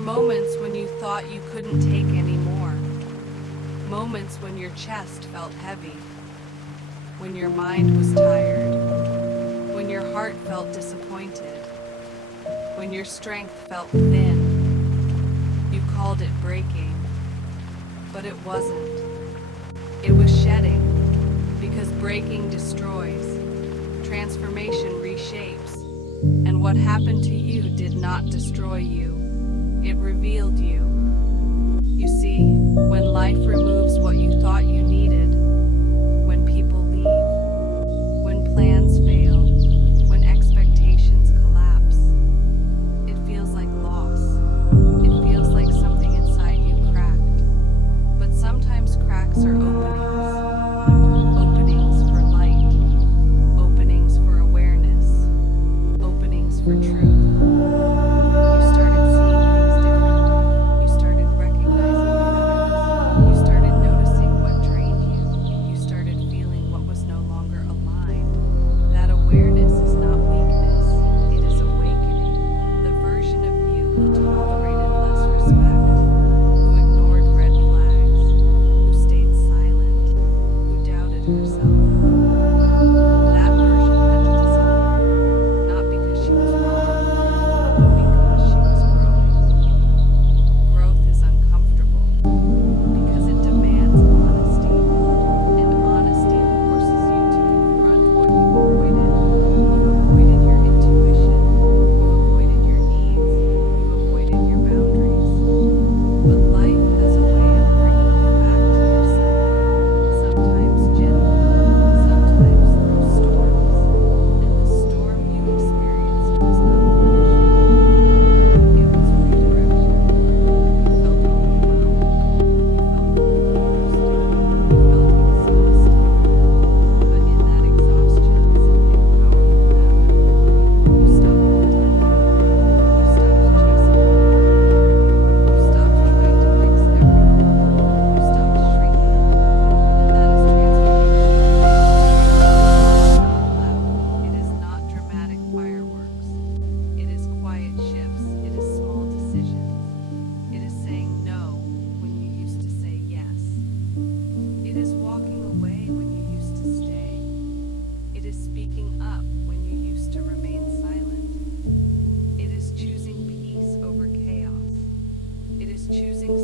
moments when you thought you couldn't take any more. Moments when your chest felt heavy, when your mind was tired, when your heart felt disappointed, when your strength felt thin. You called it breaking, but it wasn't. It was shedding, because breaking destroys, transformation reshapes, and what happened to you did not destroy you. It revealed you. You see, when life removes what you thought you needed, when people leave, when plans fail, when expectations collapse, it feels like loss. It feels like something inside you cracked. But sometimes cracks are openings. Openings for light. Openings for awareness. Openings for truth.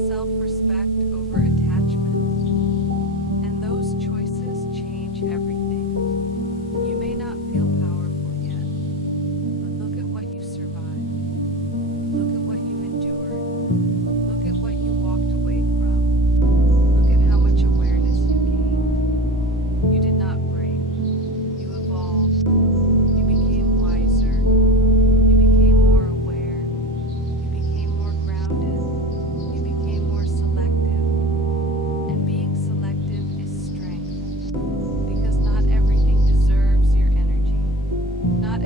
Self-respect over attachment. And those choices change everything. You may not feel powerful yet, but look at what you survived. Look at what you endured. Look at what you walked away from. Look at how much awareness you gained. You did not break. You evolved. You became wiser. You became more aware. You became more grounded.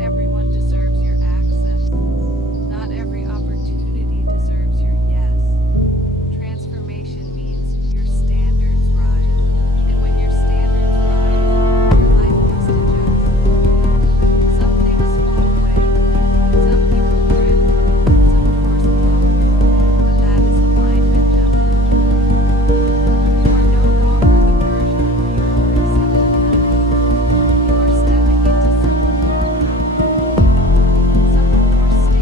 Everyone deserves your access. Not every opportunity deserves your yes. Transformation means your standards rise. And when your standards rise, your life must adjust. Some things fall away. Some people drift. Some doors close. But that is alignment happening. You are no longer the version of you who accepted less. You are stepping into someone more powerful. Someone more stable.